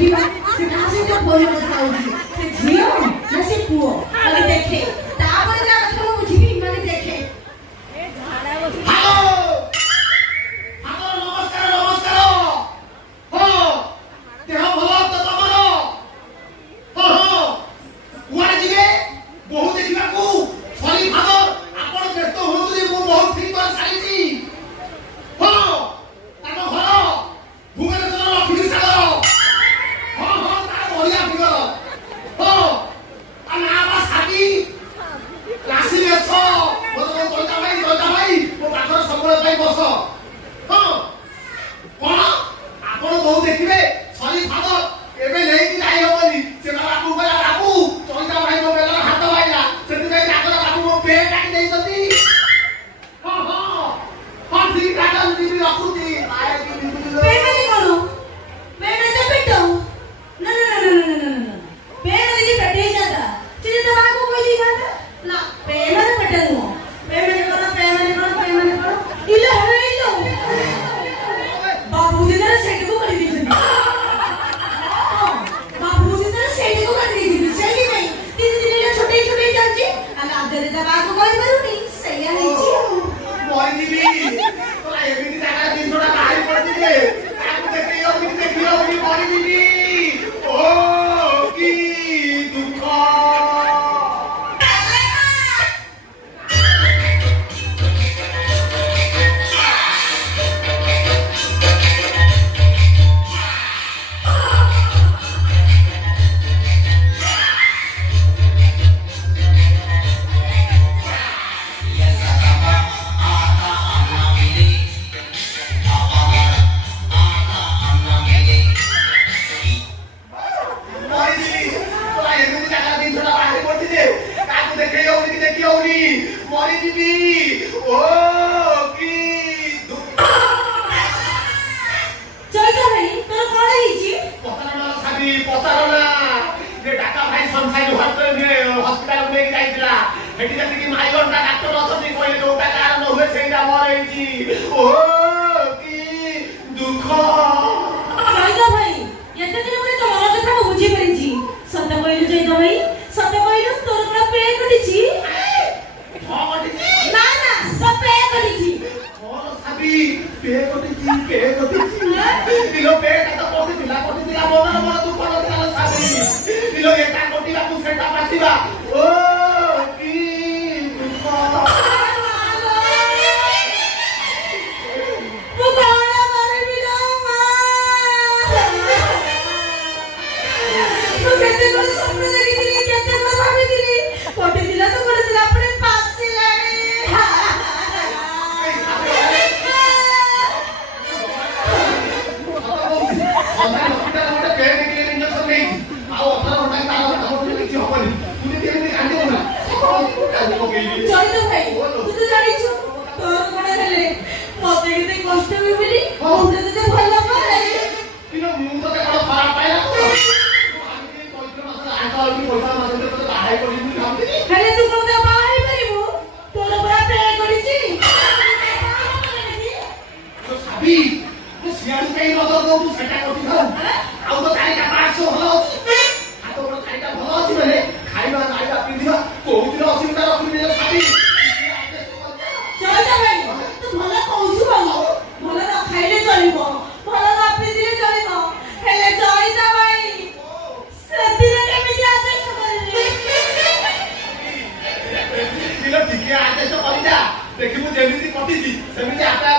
ଦେଖିବା ସେ କାହା ସହିତ ଫୋନ କଥା ହଉଛି ସେ ଝିଅ ନା ସେ ପୁଅ ଆগে ଦେଖେ ତାପରେ ଯା କଥା ମୁଁ ବୁଝିବି ମାନେ ଦେଖେ ହ୍ୟାଲୋ ହ୍ୟାଲୋ ନମସ୍କାର ନମସ୍କାର ହଁ ଦେହ ଭଲ ତ ତମର ହଁ ହଁ କୁଆଡ଼େ ଯିବେ ବୋହୁ ଦେଖିବାକୁ ସରି ଫାଦର ଆପଣ ବ୍ୟସ୍ତ ହୁଅନ୍ତୁନି ମୁଁ ବହୁତ ଠିକ କରି ସାରିଛି ହଁ ତାଙ୍କ ଘର ଭୁବନେଶ୍ୱର ଲକ୍ଷ୍ମୀ ସାଗର ହଁ ହଁ ତାର ବଢିଆ ଫିଗର ହଁ ତା ନାଁ ବା ସାବି ରାଶି ମେଷ ମୋର ଦଇତା ଭାଇ ମୋ ପାଖରେ ସବୁବେଳେ ପାଇଁ ବସ ହଁ କଣ ଆପଣ ବୋହୁ ଦେଖିବେ ସରି ଫାଦର ଏବେ ନେଇକି ଯାଇ ହବନି ସେ ବାବୁ କହିଲା ବାବୁ ଚଇତା ଭାଇ ମୋ ବେଲର ହାତ ବାଜିଲା ସେଥିପାଇଁ ତାଙ୍କର ବାବୁ ମୋ ପେ କାଟି ଦେଇଛନ୍ତି ହଁ ହଁ ହଁ ଠିକ କାଟ ଯିବି ରଖୁଛି ପେମେଣ୍ଟ କଣ ପେମେଣ୍ଟ ପେଟ ନା ନା ନା ନା ନା ନା ପେମେଣ୍ଟ ଯଦି ପେଟେ ଯାତା ସେ ତ ବାବୁ କହି ଦି ଯାତା ନା ପେମେଣ୍ଟ ପେଟେ ନୁହ ପେମେଣ୍ଟ କଣ ଇଲା ହେଇलो ବାବୁ ଦିନରେ ସେଟକୁ କରି ଦେଇଛନ୍ତି बाबू जी तो सेठी को कर दी थी सेठी नहीं तीन दिन ले छोटे छोटे जांची अन आधे दा बाबू कोई करूनी सैया है जी मोई दीदी तोला एमिति जागा दिन थोड़ा बाहर पड़ती है आपको देखियो मोई दीदी ओ की दुख मोरी दीदी ओ की दुख चलता भाई तोर कोन हिची पतारना साबी पतारना जे डाका भाई संसाई हॉस्पिटल में जाइला हेटी जति की माइगंटा डॉक्टर अछती कहले जोटा कारण होए सेटा मर हेची ओ की दुख चलता भाई एते दिन मने तो मन कथा बुझी परिची सत कहलु जइतो भाई सत कहलु तोर कोन पे कटिची ना ना सब पे कटिची और साबी पे कटिची दिलो पे कता कोठी दिला मन तू कोन दिला साबी दिलो एटा कोठी बापू सेटा पाछिबा ओ की दुख वो कोना मारे बिलो मां तू केते को स्वप्न देखिली केते को भाबिली कोठी दिला तो कोठी दिला अपने पास से लानी चल भाई तू तो जानी छु तोर कोने हेले मते केते कष्ट भी मिली मुंडे ते भल पाए किनो मुंड ते कण खराब पाइला तू आनी पवित्र मास आटा की पैसा मास ते बाहाई करी तू खामती हेले तू कोन बाहाई परिबो तोर बड़ा पे करिची तो साबी तू सियाड़ी कई नजर दो तू सेटा कोठी खाऊ आउ तो तारिका 500 हलो हाथ बड़ तारिका भलो अछि बले खाइबा नाइबा पिंदिबा कोउदिन असुविधा रखिबे साबी चल भाई तू भला कहू बाबू भला न खाइले चलिबो भला न पिदिले चलिबो हेले जइता भाई सदिने केमिति आदेश करली दिलो ठीक आदेश करिजा देखिबु जेमिति कटिजी सेमिति आपा